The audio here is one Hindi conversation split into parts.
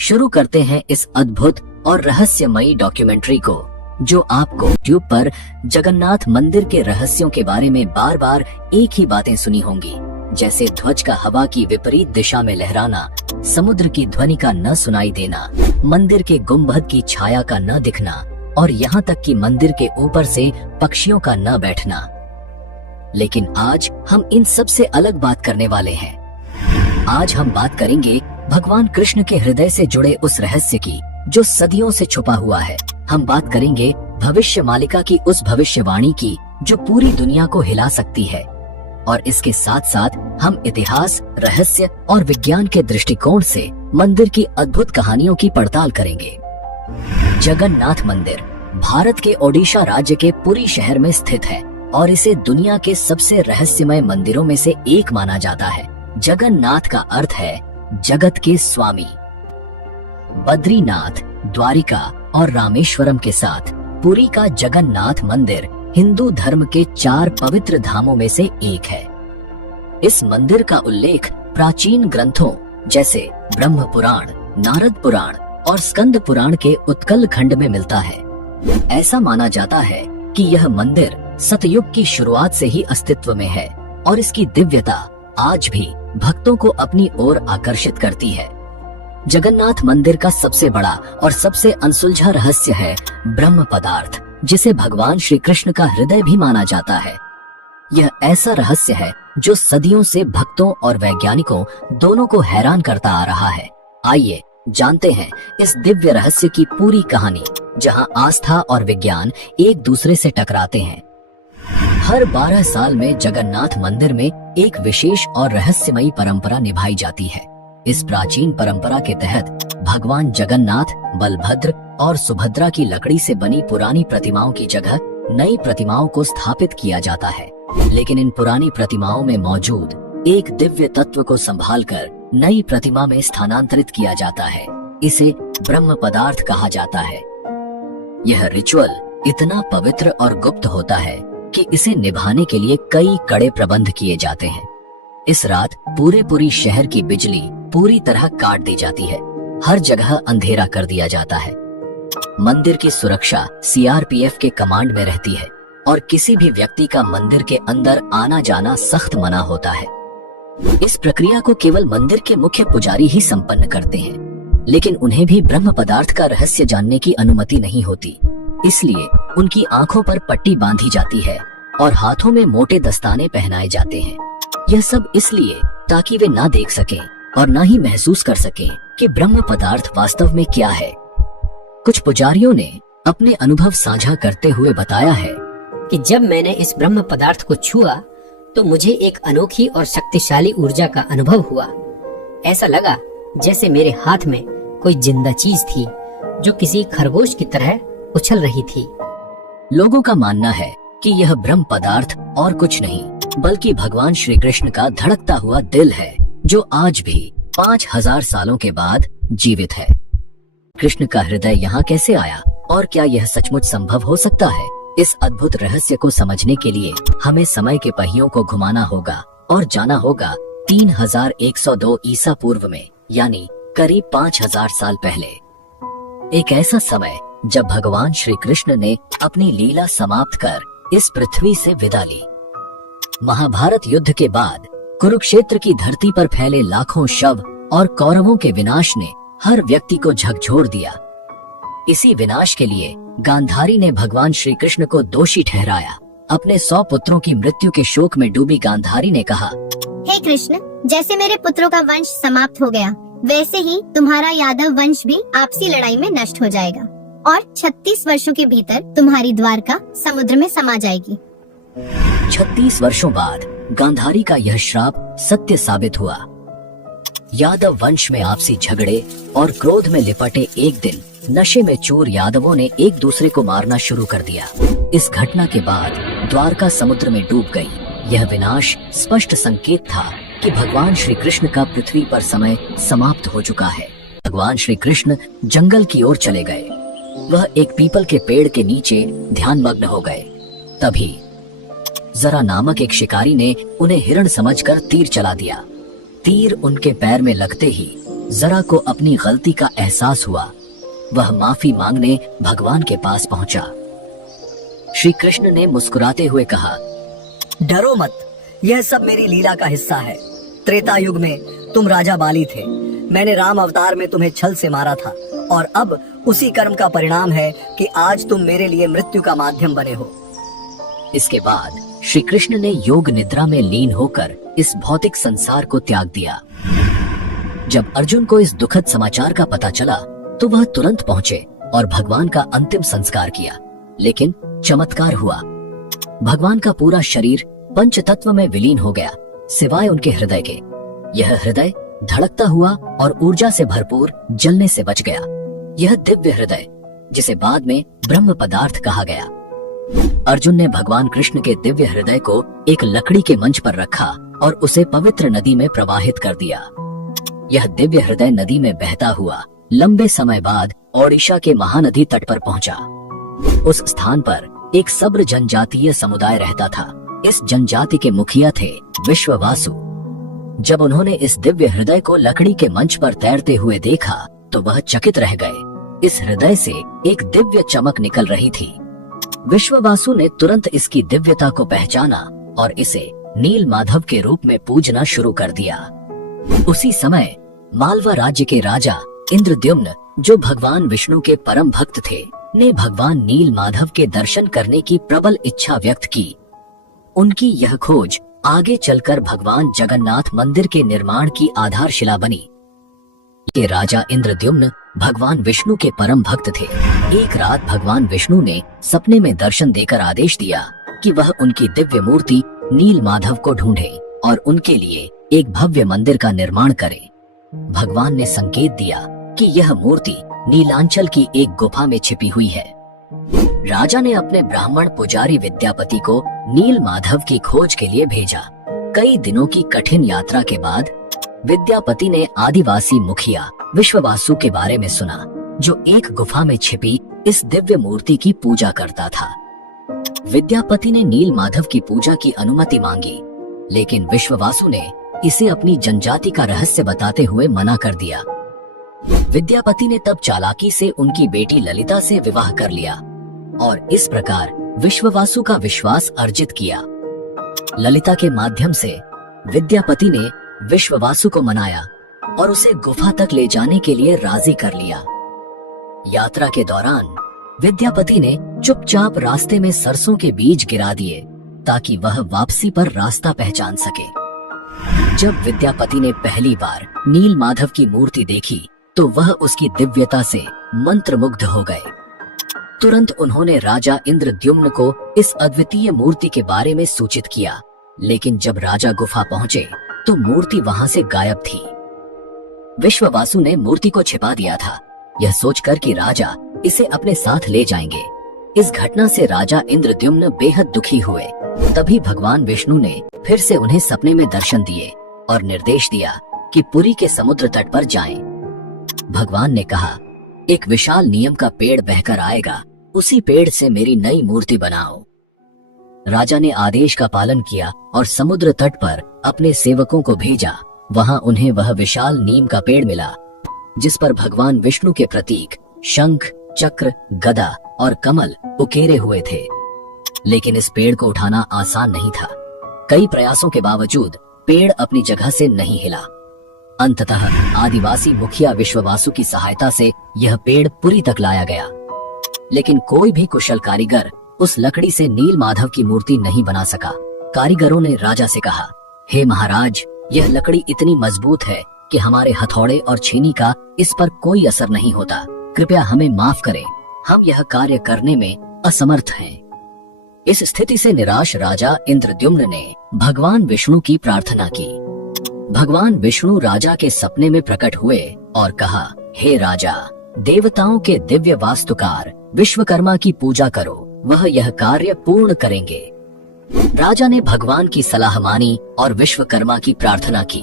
शुरू करते हैं इस अद्भुत और रहस्यमयी डॉक्यूमेंट्री को, जो आपको यूट्यूब पर जगन्नाथ मंदिर के रहस्यों के बारे में बार बार एक ही बातें सुनी होंगी, जैसे ध्वज का हवा की विपरीत दिशा में लहराना, समुद्र की ध्वनि का न सुनाई देना, मंदिर के गुंबद की छाया का न दिखना और यहाँ तक कि मंदिर के ऊपर से पक्षियों का न बैठना। लेकिन आज हम इन सब से अलग बात करने वाले हैं। आज हम बात करेंगे भगवान कृष्ण के हृदय से जुड़े उस रहस्य की जो सदियों से छुपा हुआ है। हम बात करेंगे भविष्य मालिका की उस भविष्यवाणी की जो पूरी दुनिया को हिला सकती है। और इसके साथ साथ हम इतिहास, रहस्य और विज्ञान के दृष्टिकोण से मंदिर की अद्भुत कहानियों की पड़ताल करेंगे। जगन्नाथ मंदिर भारत के ओडिशा राज्य के पुरी शहर में स्थित है और इसे दुनिया के सबसे रहस्यमय मंदिरों में से एक माना जाता है। जगन्नाथ का अर्थ है जगत के स्वामी। बद्रीनाथ, द्वारिका और रामेश्वरम के साथ पुरी का जगन्नाथ मंदिर हिंदू धर्म के 4 पवित्र धामों में से एक है। इस मंदिर का उल्लेख प्राचीन ग्रंथों जैसे ब्रह्म पुराण, नारद पुराण और स्कंद पुराण के उत्कल खंड में मिलता है। ऐसा माना जाता है कि यह मंदिर सतयुग की शुरुआत से ही अस्तित्व में है और इसकी दिव्यता आज भी भक्तों को अपनी ओर आकर्षित करती है। जगन्नाथ मंदिर का सबसे बड़ा और सबसे अनसुलझा रहस्य है ब्रह्म पदार्थ, जिसे भगवान श्री कृष्ण का हृदय भी माना जाता है। यह ऐसा रहस्य है जो सदियों से भक्तों और वैज्ञानिकों दोनों को हैरान करता आ रहा है। आइए जानते हैं इस दिव्य रहस्य की पूरी कहानी, जहां आस्था और विज्ञान एक दूसरे से टकराते हैं। हर 12 साल में जगन्नाथ मंदिर में एक विशेष और रहस्यमयी परंपरा निभाई जाती है। इस प्राचीन परंपरा के तहत भगवान जगन्नाथ, बलभद्र और सुभद्रा की लकड़ी से बनी पुरानी प्रतिमाओं की जगह नई प्रतिमाओं को स्थापित किया जाता है। लेकिन इन पुरानी प्रतिमाओं में मौजूद एक दिव्य तत्व को संभालकर नई प्रतिमा में स्थानांतरित किया जाता है। इसे ब्रह्म पदार्थ कहा जाता है। यह रिचुअल इतना पवित्र और गुप्त होता है कि इसे निभाने के लिए कई कड़े प्रबंध किए जाते हैं। इस रात पूरे शहर की बिजली पूरी तरह काट दी जाती है। हर जगह अंधेरा कर दिया जाता है। मंदिर की सुरक्षा सीआरपीएफ के कमांड में रहती है और किसी भी व्यक्ति का मंदिर के अंदर आना जाना सख्त मना होता है। इस प्रक्रिया को केवल मंदिर के मुख्य पुजारी ही संपन्न करते हैं, लेकिन उन्हें भी ब्रह्म पदार्थ का रहस्य जानने की अनुमति नहीं होती। इसलिए उनकी आंखों पर पट्टी बांधी जाती है और हाथों में मोटे दस्ताने पहनाए जाते हैं। यह सब इसलिए ताकि वे ना देख सकें और ना ही महसूस कर सकें कि ब्रह्म पदार्थ वास्तव में क्या है। कुछ पुजारियों ने अपने अनुभव साझा करते हुए बताया है कि जब मैंने इस ब्रह्म पदार्थ को छुआ तो मुझे एक अनोखी और शक्तिशाली ऊर्जा का अनुभव हुआ। ऐसा लगा जैसे मेरे हाथ में कोई जिंदा चीज थी जो किसी खरगोश की तरह उछल रही थी। लोगों का मानना है कि यह ब्रह्म पदार्थ और कुछ नहीं बल्कि भगवान श्री कृष्ण का धड़कता हुआ दिल है, जो आज भी 5000 सालों के बाद जीवित है। कृष्ण का हृदय यहाँ कैसे आया और क्या यह सचमुच संभव हो सकता है? इस अद्भुत रहस्य को समझने के लिए हमें समय के पहियों को घुमाना होगा और जाना होगा 3102 ईसा पूर्व में, यानी करीब 5000 साल पहले। एक ऐसा समय जब भगवान श्री कृष्ण ने अपनी लीला समाप्त कर इस पृथ्वी से विदा ली। महाभारत युद्ध के बाद कुरुक्षेत्र की धरती पर फैले लाखों शव और कौरवों के विनाश ने हर व्यक्ति को झकझोर दिया। इसी विनाश के लिए गांधारी ने भगवान श्री कृष्ण को दोषी ठहराया। अपने 100 पुत्रों की मृत्यु के शोक में डूबी गांधारी ने कहा, हे कृष्ण, जैसे मेरे पुत्रों का वंश समाप्त हो गया, वैसे ही तुम्हारा यादव वंश भी आपसी लड़ाई में नष्ट हो जाएगा और 36 वर्षों के भीतर तुम्हारी द्वारका समुद्र में समा जाएगी। 36 वर्षों बाद गांधारी का यह श्राप सत्य साबित हुआ। यादव वंश में आपसी झगड़े और क्रोध में लिपटे एक दिन नशे में चूर यादवों ने एक दूसरे को मारना शुरू कर दिया। इस घटना के बाद द्वारका समुद्र में डूब गई। यह विनाश स्पष्ट संकेत था कि भगवान श्री कृष्ण का पृथ्वी पर समय समाप्त हो चुका है। भगवान श्री कृष्ण जंगल की ओर चले गए। वह एक पीपल के पेड़ के नीचे ध्यानमग्न हो गए। तभी जरा नामक एक शिकारी ने उन्हें हिरण समझकर तीर चला दिया। तीर उनके पैर में लगते ही जरा को अपनी गलती का एहसास हुआ। वह माफी मांगने भगवान के पास पहुंचा। श्री कृष्ण ने मुस्कुराते हुए कहा, डरो मत, यह सब मेरी लीला का हिस्सा है। त्रेता युग में तुम राजा बाली थे, मैंने राम अवतार में तुम्हें छल से मारा था, और अब उसी कर्म का परिणाम है कि आज तुम मेरे लिए मृत्यु का माध्यम बने हो। इसके बाद श्री कृष्ण ने योग निद्रा में लीन होकर इस भौतिक संसार को त्याग दिया। जब अर्जुन को इस दुखद समाचार का पता चला तो वह तुरंत पहुंचे और भगवान का अंतिम संस्कार किया। लेकिन चमत्कार हुआ, भगवान का पूरा शरीर पंच तत्व में विलीन हो गया, सिवाय उनके हृदय के। यह हृदय धड़कता हुआ और ऊर्जा से भरपूर जलने से बच गया। यह दिव्य हृदय, जिसे बाद में ब्रह्म पदार्थ कहा गया। अर्जुन ने भगवान कृष्ण के दिव्य हृदय को एक लकड़ी के मंच पर रखा और उसे पवित्र नदी में प्रवाहित कर दिया। यह दिव्य हृदय नदी में बहता हुआ लंबे समय बाद ओडिशा के महानदी तट पर पहुंचा। उस स्थान पर एक सब्र जनजातीय समुदाय रहता था। इस जनजाति के मुखिया थे विश्ववासु। जब उन्होंने इस दिव्य हृदय को लकड़ी के मंच पर तैरते हुए देखा तो वह चकित रह गए। इस हृदय से एक दिव्य चमक निकल रही थी। विश्ववासु ने तुरंत इसकी दिव्यता को पहचाना और इसे नील माधव के रूप में पूजना शुरू कर दिया। उसी समय मालवा राज्य के राजा इंद्रद्युम्न, जो भगवान विष्णु के परम भक्त थे, ने भगवान नील माधव के दर्शन करने की प्रबल इच्छा व्यक्त की। उनकी यह खोज आगे चलकर भगवान जगन्नाथ मंदिर के निर्माण की आधारशिला बनी। ये राजा इंद्रद्युम्न भगवान विष्णु के परम भक्त थे। एक रात भगवान विष्णु ने सपने में दर्शन देकर आदेश दिया कि वह उनकी दिव्य मूर्ति नील माधव को ढूंढे और उनके लिए एक भव्य मंदिर का निर्माण करे। भगवान ने संकेत दिया कि यह मूर्ति नीलांचल की एक गुफा में छिपी हुई है। राजा ने अपने ब्राह्मण पुजारी विद्यापति को नील माधव की खोज के लिए भेजा। कई दिनों की कठिन यात्रा के बाद विद्यापति ने आदिवासी मुखिया विश्ववासु के बारे में सुना, जो एक गुफा में छिपी इस दिव्य मूर्ति की पूजा करता था। विद्यापति ने नील माधव की पूजा की अनुमति मांगी, लेकिन विश्ववासु ने इसे अपनी जनजाति का रहस्य बताते हुए मना कर दिया। विद्यापति ने तब चालाकी से उनकी बेटी ललिता से विवाह कर लिया और इस प्रकार विश्ववासु का विश्वास अर्जित किया। ललिता के माध्यम से विद्यापति ने विश्ववासु को मनाया और उसे गुफा तक ले जाने के लिए राजी कर लिया। यात्रा के दौरान विद्यापति ने चुपचाप रास्ते में सरसों के बीज गिरा दिए ताकि वह वापसी पर रास्ता पहचान सके। जब विद्यापति ने पहली बार नील माधव की मूर्ति देखी तो वह उसकी दिव्यता से मंत्रमुग्ध हो गए। तुरंत उन्होंने राजा इंद्रद्युम्न को इस अद्वितीय मूर्ति के बारे में सूचित किया, लेकिन जब राजा गुफा पहुंचे तो मूर्ति वहां से गायब थी। विश्ववासु ने मूर्ति को छिपा दिया था, यह सोचकर कि राजा इसे अपने साथ ले जाएंगे। इस घटना से राजा इंद्रद्युम्न बेहद दुखी हुए। तभी भगवान विष्णु ने फिर से उन्हें सपने में दर्शन दिए और निर्देश दिया कि पुरी के समुद्र तट पर जाएं। भगवान ने कहा, एक विशाल नीम का पेड़ बहकर आएगा, उसी पेड़ से मेरी नई मूर्ति बनाओ। राजा ने आदेश का पालन किया और समुद्र तट पर अपने सेवकों को भेजा। वहां उन्हें वह विशाल नीम का पेड़ मिला, जिस पर भगवान विष्णु के प्रतीक शंख, चक्र, गदा और कमल उकेरे हुए थे। लेकिन इस पेड़ को उठाना आसान नहीं था। कई प्रयासों के बावजूद पेड़ अपनी जगह से नहीं हिला। अंततः आदिवासी मुखिया विश्ववासु की सहायता से यह पेड़ पुरी तक लाया गया, लेकिन कोई भी कुशल कारीगर उस लकड़ी से नील माधव की मूर्ति नहीं बना सका। कारीगरों ने राजा से कहा, हे महाराज, यह लकड़ी इतनी मजबूत है कि हमारे हथौड़े और छेनी का इस पर कोई असर नहीं होता। कृपया हमें माफ करें, हम यह कार्य करने में असमर्थ हैं। इस स्थिति से निराश राजा इंद्रद्युम्न ने भगवान विष्णु की प्रार्थना की। भगवान विष्णु राजा के सपने में प्रकट हुए और कहा, हे राजा, देवताओं के दिव्य वास्तुकार विश्वकर्मा की पूजा करो, वह यह कार्य पूर्ण करेंगे। राजा ने भगवान की सलाह मानी और विश्वकर्मा की प्रार्थना की।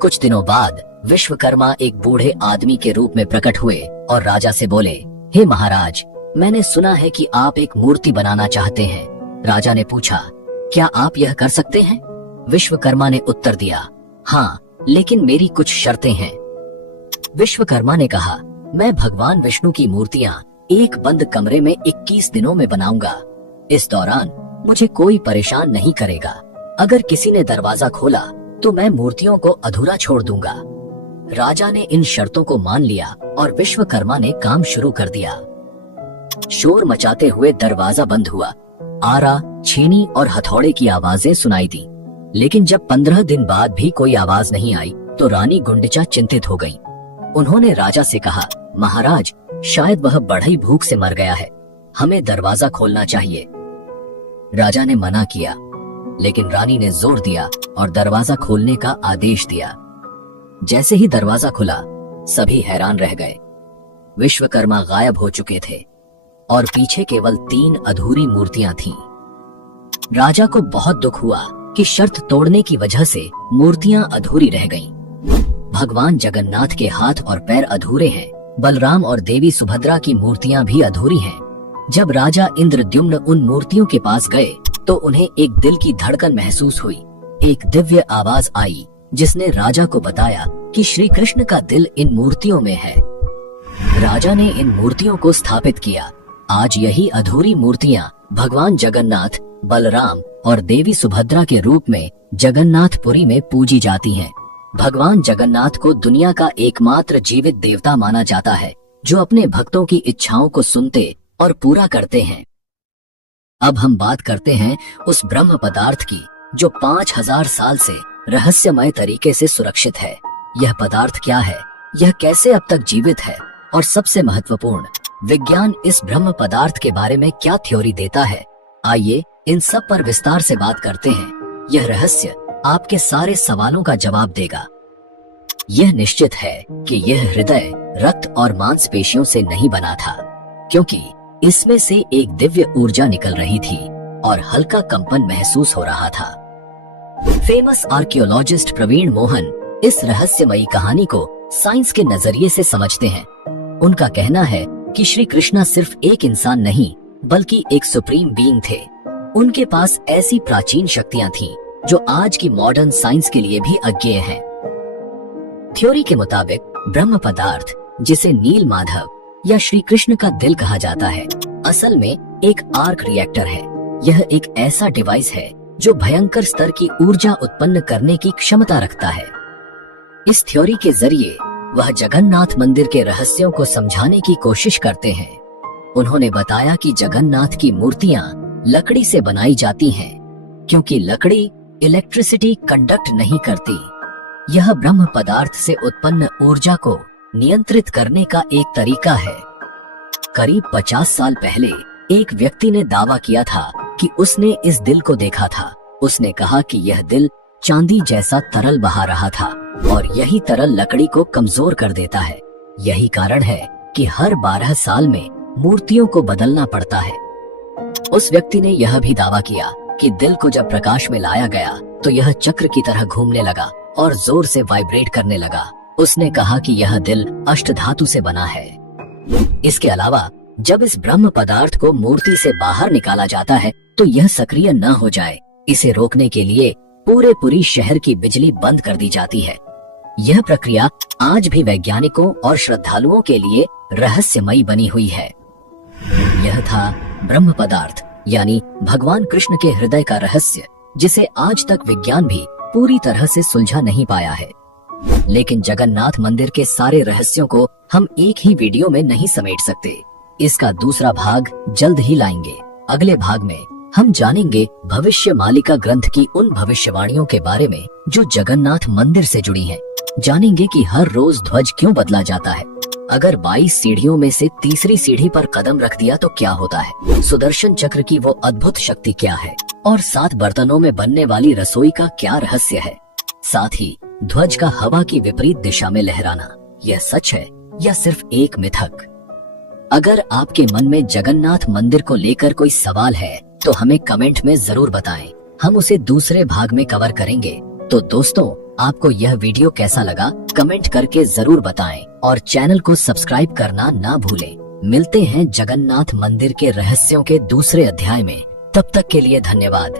कुछ दिनों बाद विश्वकर्मा एक बूढ़े आदमी के रूप में प्रकट हुए और राजा से बोले, हे महाराज, मैंने सुना है कि आप एक मूर्ति बनाना चाहते हैं। राजा ने पूछा, क्या आप यह कर सकते हैं? विश्वकर्मा ने उत्तर दिया, हाँ, लेकिन मेरी कुछ शर्तें हैं। विश्वकर्मा ने कहा, मैं भगवान विष्णु की मूर्तियां एक बंद कमरे में 21 दिनों में बनाऊंगा। इस दौरान मुझे कोई परेशान नहीं करेगा। अगर किसी ने दरवाजा खोला तो मैं मूर्तियों को अधूरा छोड़ दूंगा। राजा ने इन शर्तों को मान लिया और विश्वकर्मा ने काम शुरू कर दिया। शोर मचाते हुए दरवाजा बंद हुआ। आरा, छेनी और हथौड़े की आवाजें सुनाई दी, लेकिन जब 15 दिन बाद भी कोई आवाज नहीं आई तो रानी गुंडिचा चिंतित हो गई। उन्होंने राजा से कहा, महाराज, शायद वह बढ़ई भूख से मर गया है, हमें दरवाजा खोलना चाहिए। राजा ने मना किया, लेकिन रानी ने जोर दिया और दरवाजा खोलने का आदेश दिया। जैसे ही दरवाजा खुला, सभी हैरान रह गए। विश्वकर्मा गायब हो चुके थे और पीछे केवल 3 अधूरी मूर्तियां थीं। राजा को बहुत दुख हुआ कि शर्त तोड़ने की वजह से मूर्तियां अधूरी रह गईं। भगवान जगन्नाथ के हाथ और पैर अधूरे हैं, बलराम और देवी सुभद्रा की मूर्तियां भी अधूरी हैं। जब राजा इंद्रद्युम्न उन मूर्तियों के पास गए तो उन्हें एक दिल की धड़कन महसूस हुई। एक दिव्य आवाज आई जिसने राजा को बताया कि श्री कृष्ण का दिल इन मूर्तियों में है। राजा ने इन मूर्तियों को स्थापित किया। आज यही अधूरी मूर्तियां भगवान जगन्नाथ, बलराम और देवी सुभद्रा के रूप में जगन्नाथपुरी में पूजी जाती हैं। भगवान जगन्नाथ को दुनिया का एकमात्र जीवित देवता माना जाता है, जो अपने भक्तों की इच्छाओं को सुनते और पूरा करते हैं। अब हम बात करते हैं उस ब्रह्म पदार्थ की जो 5000 साल से रहस्यमय तरीके से सुरक्षित है। यह पदार्थ क्या है, यह कैसे अब तक जीवित है, और सबसे महत्वपूर्ण, विज्ञान इस ब्रह्म पदार्थ के बारे में क्या थ्योरी देता है। आइए इन सब पर विस्तार से बात करते हैं। यह रहस्य आपके सारे सवालों का जवाब देगा। यह निश्चित है कि यह हृदय, रक्त और मांसपेशियों से नहीं बना था, क्योंकि इसमें से एक दिव्य ऊर्जा निकल रही थी और हल्का कंपन महसूस हो रहा था। फेमस आर्कियोलॉजिस्ट प्रवीण मोहन इस रहस्यमयी कहानी को साइंस के नजरिए से समझते हैं। उनका कहना है कि श्री कृष्णा सिर्फ एक इंसान नहीं, बल्कि एक सुप्रीम बीइंग थे। उनके पास ऐसी प्राचीन शक्तियां थीं जो आज की मॉडर्न साइंस के लिए भी अज्ञेय हैं। थ्योरी के मुताबिक ब्रह्म पदार्थ, जिसे नील माधव या श्री कृष्ण का दिल कहा जाता है, असल में एक आर्क रिएक्टर है। यह एक ऐसा डिवाइस है जो भयंकर स्तर की ऊर्जा उत्पन्न करने की क्षमता रखता है। इस थ्योरी के जरिए वह जगन्नाथ मंदिर के रहस्यों को समझाने की कोशिश करते हैं। उन्होंने बताया कि जगन्नाथ की मूर्तियां लकड़ी से बनाई जाती हैं, क्योंकि लकड़ी इलेक्ट्रिसिटी कंडक्ट नहीं करती। यह ब्रह्म पदार्थ से उत्पन्न ऊर्जा को नियंत्रित करने का एक तरीका है। करीब 50 साल पहले एक व्यक्ति ने दावा किया था कि उसने इस दिल को देखा था। उसने कहा कि यह दिल चांदी जैसा तरल बहा रहा था और यही तरल लकड़ी को कमजोर कर देता है। यही कारण है कि हर 12 साल में मूर्तियों को बदलना पड़ता है। उस व्यक्ति ने यह भी दावा किया कि दिल को जब प्रकाश में लाया गया तो यह चक्र की तरह घूमने लगा और जोर से वाइब्रेट करने लगा। उसने कहा कि यह दिल अष्टधातु से बना है। इसके अलावा जब इस ब्रह्म पदार्थ को मूर्ति से बाहर निकाला जाता है तो यह सक्रिय न हो जाए, इसे रोकने के लिए पूरे शहर की बिजली बंद कर दी जाती है। यह प्रक्रिया आज भी वैज्ञानिकों और श्रद्धालुओं के लिए रहस्यमयी बनी हुई है। यह था ब्रह्म पदार्थ यानी भगवान कृष्ण के हृदय का रहस्य, जिसे आज तक विज्ञान भी पूरी तरह से सुलझा नहीं पाया है। लेकिन जगन्नाथ मंदिर के सारे रहस्यों को हम एक ही वीडियो में नहीं समेट सकते। इसका दूसरा भाग जल्द ही लाएंगे। अगले भाग में हम जानेंगे भविष्य मालिका ग्रंथ की उन भविष्यवाणियों के बारे में जो जगन्नाथ मंदिर से जुड़ी हैं। जानेंगे कि हर रोज ध्वज क्यों बदला जाता है, अगर 22 सीढ़ियों में से तीसरी सीढ़ी पर कदम रख दिया तो क्या होता है, सुदर्शन चक्र की वो अद्भुत शक्ति क्या है, और 7 बर्तनों में बनने वाली रसोई का क्या रहस्य है। साथ ही ध्वज का हवा की विपरीत दिशा में लहराना, यह सच है या सिर्फ एक मिथक। अगर आपके मन में जगन्नाथ मंदिर को लेकर कोई सवाल है तो हमें कमेंट में जरूर बताएं। हम उसे दूसरे भाग में कवर करेंगे। तो दोस्तों, आपको यह वीडियो कैसा लगा कमेंट करके जरूर बताएं और चैनल को सब्सक्राइब करना ना भूलें। मिलते हैं जगन्नाथ मंदिर के रहस्यों के दूसरे अध्याय में। तब तक के लिए धन्यवाद।